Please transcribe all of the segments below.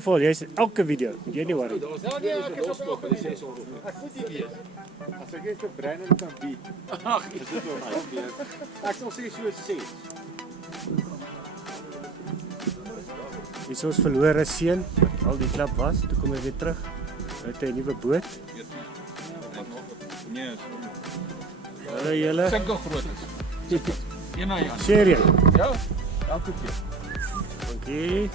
Geval, jy is elke video, moet jy nie worry. Ja, nee, ek is op die 6 of ek moet nie wees. As ek net vir Brandon kan beat. Ag, dis so nice. Ek sal sê so 6. Hier is ons verlore seun, al die klap was, toe kom hy weer terug. Hy het 'n nuwe boot. Nee, Hallo julle. sulke groot is. Een na een. Share jy? Ja, elke keer. Dankie.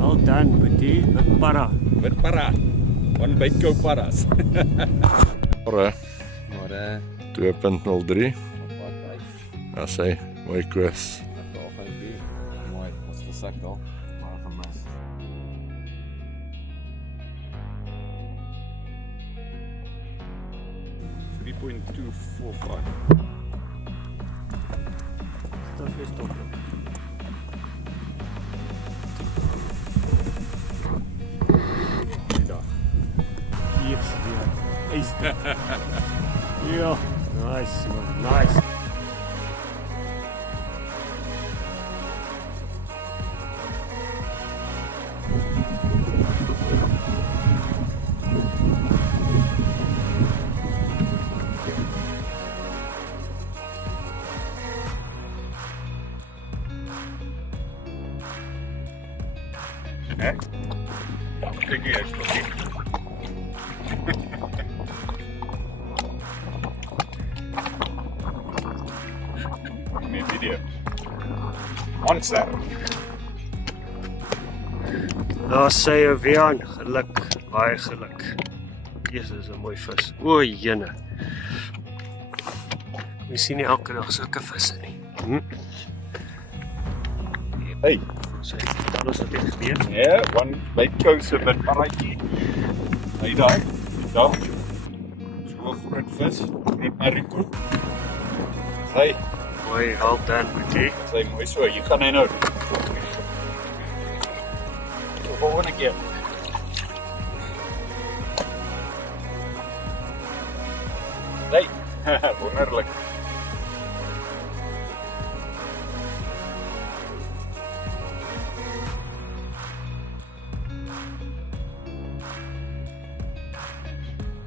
Al dan, Boetie, met para. Met para. Van Bytco paras. Môre Maar 2.03. wat Ja, sê, mooi koers. daar gaan die mooi ons gesak daar. Maar gemis. .245. Stop weer stop. Yes, ja. Is dit? Ja, nice man, nice. Kyk hier, ek stop hier. Meer video. Monster. Daar sê jy weer geluk, baie geluk. Jesus, is 'n mooi vis. O, jene. Jy sien nie elke dag sulke visse nie. Hey. So, dan is dit gebeur. Ja, van Bytco se met paratjie. Hy daai. Daar. So 'n groot vis met Mariko. Sy, Mooi, al dan, Boetie. sy mooi so. Hier gaan hy nou. So volgende keer. Nee, wonderlik.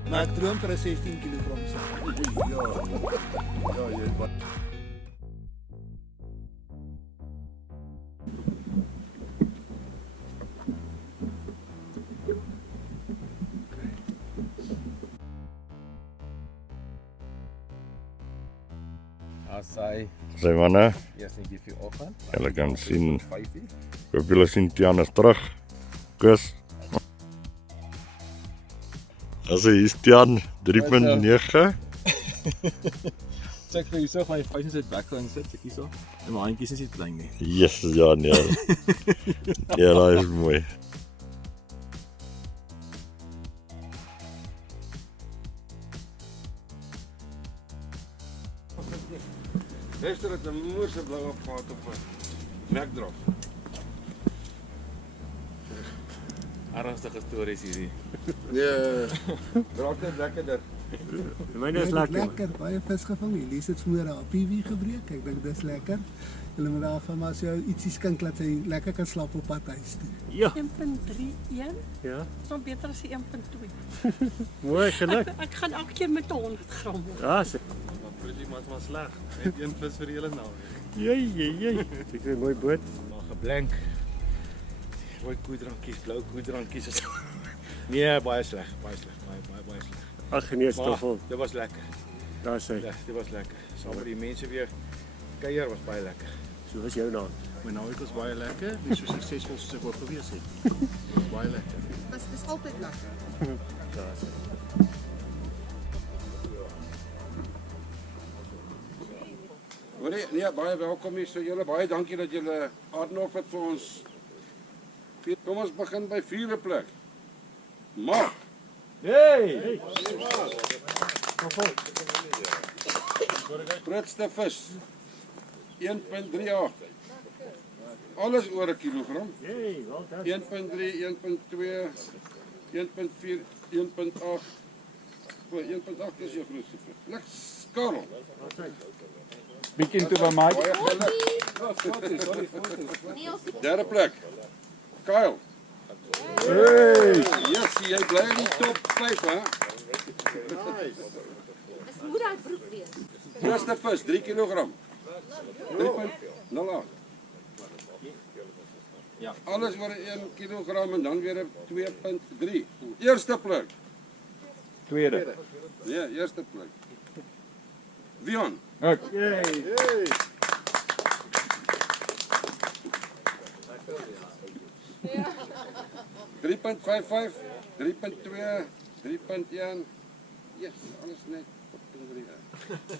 Maar ek droom vir 'n 16 kg sak. Ja, jy wat. As hy Sê manne, eers net vir oggend. julle kan sien, 5:00. ek hoop julle sien Tiaan is terug. Kus. As hy is Tiaan 3.9. Check vir jouself my face sit background sit ek hierso. En my handjies is nie klein nie. Yes, ja nee. Ja, dat is mooi. Luister, het 'n moerse blou gehad op 'n nekdrop. Ernstige stories hierdie. Nee, raak net lekkerder. Myne is lekker. Lekker, baie vis gevang. Elise het môre haar PV gebreek. Ek dink dis lekker. Hulle moet daarvan maar so ietsie skink dat sy lekker kan slaap op pad huis toe. Ja, 1.31, ja. dan beter as die 1.2. Mooi, geluk. Ek gaan elke keer met 100 gram op. Ja, sê. Maar pretty much was sleg. Net een vis vir die hele naweek. Jee. Ek 'n mooi boot. Maar geblank. Rooi koeidrankies, blou koeidrankies. Nee, baie sleg, baie sleg. Ag nee, stoffel. Dit was lekker. Daar sê. Ja, dit was lekker. Saam met die mense weer kuier was baie lekker. So was jou naam. My naweek was baie lekker, nie so suksesvol soos ek wou gewees het. Baie lekker. Dis altyd lekker. Hoorie, nee, baie welkom hier. So julle baie dankie dat julle aandnog het vir ons. Kom ons begin by vierde plek. Mark. Hey! Grootste vis. 1.38. Alles oor 'n kilogram. 1.3, 1.2, 1.4, 1.8. 1.8 is jou grootste vis. Lekker skarrel. Bietjie toe by my. Baie geluk. Derde plek. Kyle. Hey! Yes, jy bly in die top 5, hè? Dis moet daai broek wees. Grootste vis, 3 kg. 3.08. Ja. Alles oor 1 kg en dan weer 'n 2.3. Eerste plek. Tweede. Nee, eerste plek. Wian. Ek. 3.55, 3.2, 3.1. Yes, alles net op 3.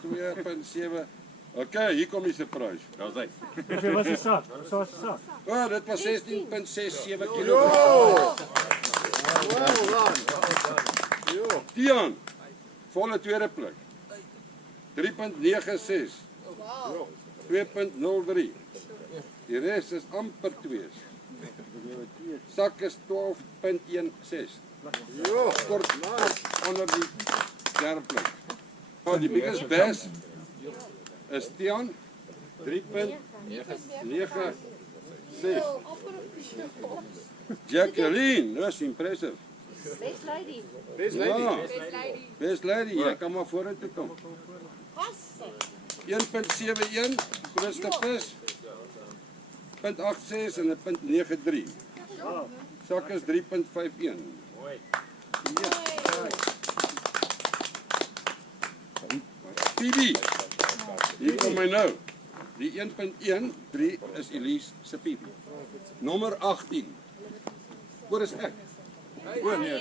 2.7. Okay, hier kom die surprise. Daar's hy. Hoeveel was die sak? Wat was die sak? Oh, dit was 16.67 kg. Tian. Volle tweede plek. 3.96. 2.03. Die res is amper 2. Sak is 12.16. Kort onder die derde plek. Oh, die biggest bass is Tian. 3.96. Jacqueline, dat is impressive. Best lady. Ja, best lady, jy kan maar vorentoe kom. 1.71, grootste vis. 0.86 en 0.93. Sak is 3.51. Ja. PB. Hier kom my nou. Die 1.13 is Elise se PB. Nommer 18. Hoor is ek. O nee.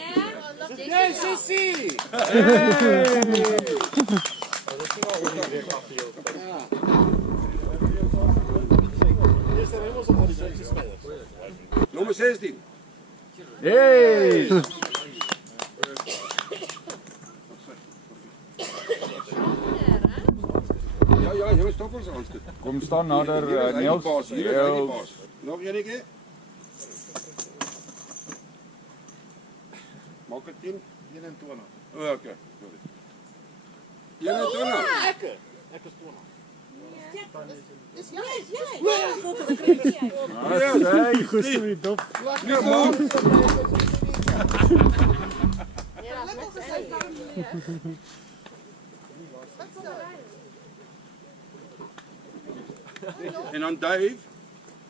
Yes, sissie. Nommer 16. Hey! Ja, jy stop ons aan. Kom staan nader Niels. Nog enetjie? Maak dit 10, 21. O, okay. 21. Ek is 20. Dis jy. Hey, Goed so die dop. Nee, man. Ja, lekker gesê. En dan Dave.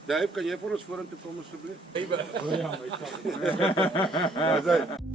Dave, kan jy vir ons vorentoe kom asseblief? Ja,